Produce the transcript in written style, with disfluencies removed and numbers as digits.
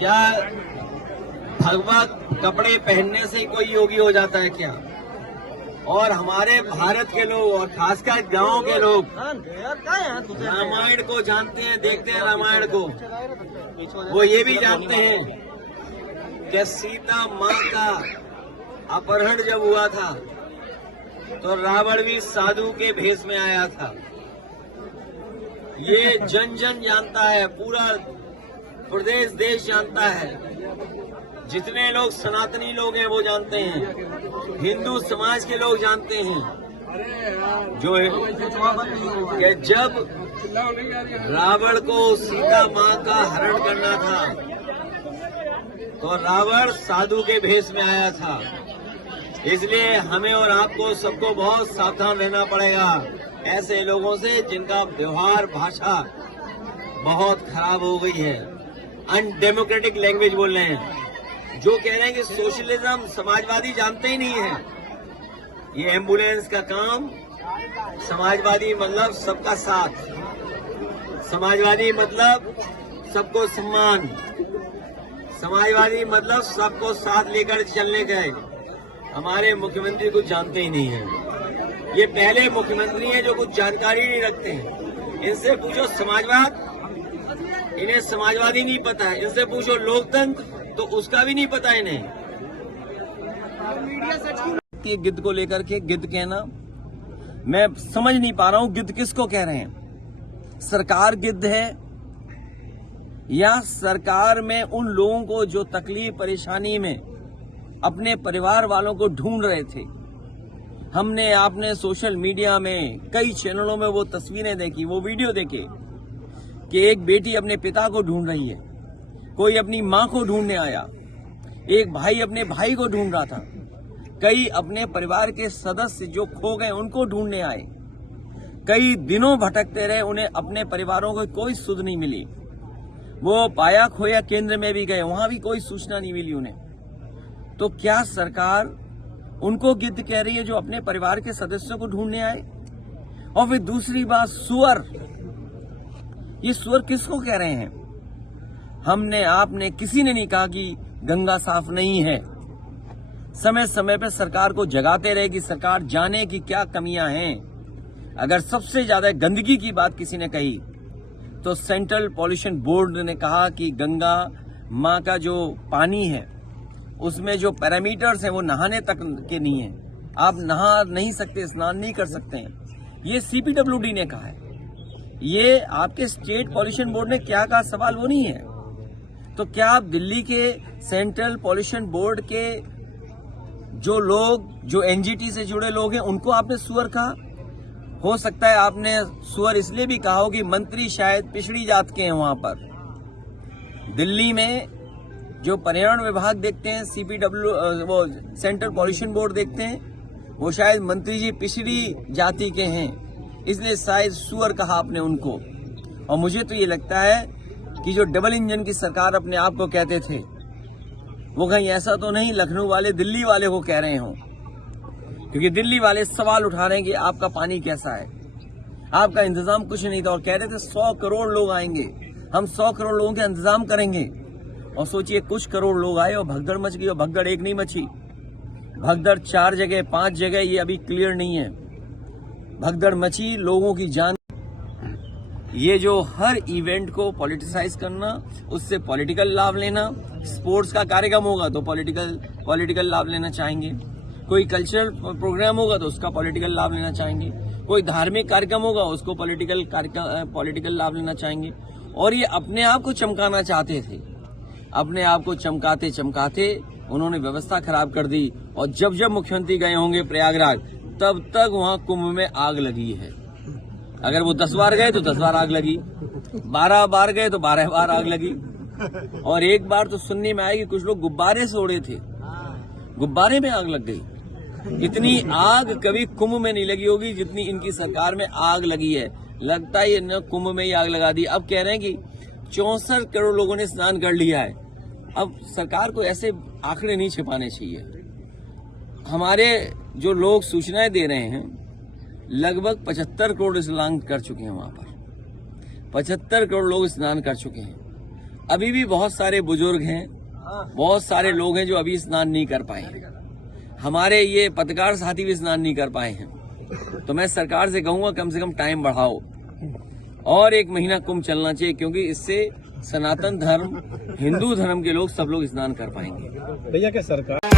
क्या भगवा कपड़े पहनने से कोई योगी हो जाता है क्या? और हमारे भारत के लोग और खासकर गांव के लोग रामायण को जानते हैं, देखते हैं रामायण को। वो ये भी जानते हैं कि सीता माँ का अपहरण जब हुआ था तो रावण भी साधु के भेष में आया था। ये जन जन जानता है, पूरा प्रदेश देश जानता है। जितने लोग सनातनी लोग हैं वो जानते हैं, हिंदू समाज के लोग जानते हैं जो कि जब रावण को सीता माँ का हरण करना था तो रावण साधु के भेष में आया था। इसलिए हमें और आपको सबको बहुत सावधान रहना पड़ेगा ऐसे लोगों से जिनका व्यवहार भाषा बहुत खराब हो गई है, अनडेमोक्रेटिक लैंग्वेज बोल रहे हैं, जो कह रहे हैं कि सोशलिज्म समाजवादी जानते ही नहीं है। ये एम्बुलेंस का काम, समाजवादी मतलब सबका साथ, समाजवादी मतलब सबको सम्मान, समाजवादी मतलब सबको साथ लेकर चलने का है। हमारे मुख्यमंत्री कुछ जानते ही नहीं है। ये पहले मुख्यमंत्री हैं जो कुछ जानकारी नहीं रखते हैं। इनसे पूछो समाजवाद, इन्हें समाजवादी नहीं पता है। इनसे पूछो लोकतंत्र, तो उसका भी नहीं पता इन्हें। गिद्ध को लेकर के गिद्ध कहना, मैं समझ नहीं पा रहा हूं गिद्ध किसको कह रहे हैं। सरकार गिद्ध है या सरकार में उन लोगों को जो तकलीफ परेशानी में अपने परिवार वालों को ढूंढ रहे थे। हमने आपने सोशल मीडिया में कई चैनलों में वो तस्वीरें देखी, वो वीडियो देखे कि एक बेटी अपने पिता को ढूंढ रही है, कोई अपनी मां को ढूंढने आया, एक भाई अपने भाई को ढूंढ रहा था, कई अपने परिवार के सदस्य जो खो गए उनको ढूंढने आए। कई दिनों भटकते रहे, उन्हें अपने परिवारों को कोई सुध नहीं मिली। वो पाया खोया केंद्र में भी गए, वहां भी कोई सूचना नहीं मिली उन्हें। तो क्या सरकार उनको गिद्ध कह रही है जो अपने परिवार के सदस्यों को ढूंढने आए? और फिर दूसरी बात, सुअर, ये सुअर किसको कह रहे हैं? हमने आपने किसी ने नहीं कहा कि गंगा साफ नहीं है। समय समय पर सरकार को जगाते रहे कि सरकार जाने की क्या कमियां हैं। अगर सबसे ज्यादा गंदगी की बात किसी ने कही तो सेंट्रल पॉल्यूशन बोर्ड ने कहा कि गंगा माँ का जो पानी है उसमें जो पैरामीटर्स हैं वो नहाने तक के नहीं है। आप नहा नहीं सकते, स्नान नहीं कर सकते हैं। ये CPWD ने कहा है। ये आपके स्टेट पॉल्यूशन बोर्ड ने क्या कहा, सवाल वो नहीं है। तो क्या आप दिल्ली के सेंट्रल पॉल्यूशन बोर्ड के जो लोग, जो NGT से जुड़े लोग हैं, उनको आपने सुअर कहा? हो सकता है आपने सुअर इसलिए भी कहा हो कि मंत्री शायद पिछड़ी जात के हैं। वहां पर दिल्ली में जो पर्यावरण विभाग देखते हैं, वो सेंट्रल पॉल्यूशन बोर्ड देखते हैं, वो शायद मंत्री जी पिछड़ी जाति के हैं, इसलिए शायद सुअर कहा आपने उनको। और मुझे तो ये लगता है कि जो डबल इंजन की सरकार अपने आप को कहते थे, वो कहीं ऐसा तो नहीं लखनऊ वाले दिल्ली वाले को कह रहे हों, क्योंकि दिल्ली वाले सवाल उठा रहे हैं कि आपका पानी कैसा है, आपका इंतजाम कुछ नहीं था। और कह रहे थे 100 करोड़ लोग आएंगे, हम 100 करोड़ लोगों का इंतजाम करेंगे। और सोचिए कुछ करोड़ लोग आए और भगदड़ मच गई। और भगदड़ एक नहीं मची, भगदड़ 4 जगह 5 जगह, ये अभी क्लियर नहीं है। भगदड़ मची, लोगों की जान। ये जो हर इवेंट को पॉलिटिसाइज करना, उससे पॉलिटिकल लाभ लेना, स्पोर्ट्स का कार्यक्रम होगा तो पॉलिटिकल लाभ लेना चाहेंगे, कोई कल्चरल प्रोग्राम होगा तो उसका पॉलिटिकल लाभ लेना चाहेंगे, कोई धार्मिक कार्यक्रम होगा उसको पॉलिटिकल लाभ लेना चाहेंगे। और ये अपने आप को चमकाना चाहते थे। अपने आप को चमकाते चमकाते उन्होंने व्यवस्था खराब कर दी। और जब जब मुख्यमंत्री गए होंगे प्रयागराज, तब तक वहां कुंभ में आग लगी है। अगर वो 10 बार गए तो 10 बार आग लगी, 12 बार गए तो 12 बार आग लगी। और एक बार तो सुनने में आया कि कुछ लोग गुब्बारे से उड़े थे, गुब्बारे में आग लग गई। इतनी आग कभी कुंभ में नहीं लगी होगी जितनी इनकी सरकार में आग लगी है। लगता है न कुंभ में ही आग लगा दी। अब कह रहे हैं कि 64 करोड़ लोगों ने स्नान कर लिया है। अब सरकार को ऐसे आंकड़े नहीं छिपाने चाहिए। हमारे जो लोग सूचनाएं दे रहे हैं, लगभग 75 करोड़ स्नान कर चुके हैं। वहां पर 75 करोड़ लोग स्नान कर चुके हैं। अभी भी बहुत सारे बुजुर्ग हैं, बहुत सारे लोग हैं जो अभी स्नान नहीं कर पाए हैं। हमारे ये पत्रकार साथी भी स्नान नहीं कर पाए हैं। तो मैं सरकार से कहूंगा कम से कम टाइम बढ़ाओ और 1 महीना कुंभ चलना चाहिए, क्योंकि इससे सनातन धर्म, हिंदू धर्म के लोग सब लोग स्नान कर पाएंगे। भैया क्या सरकार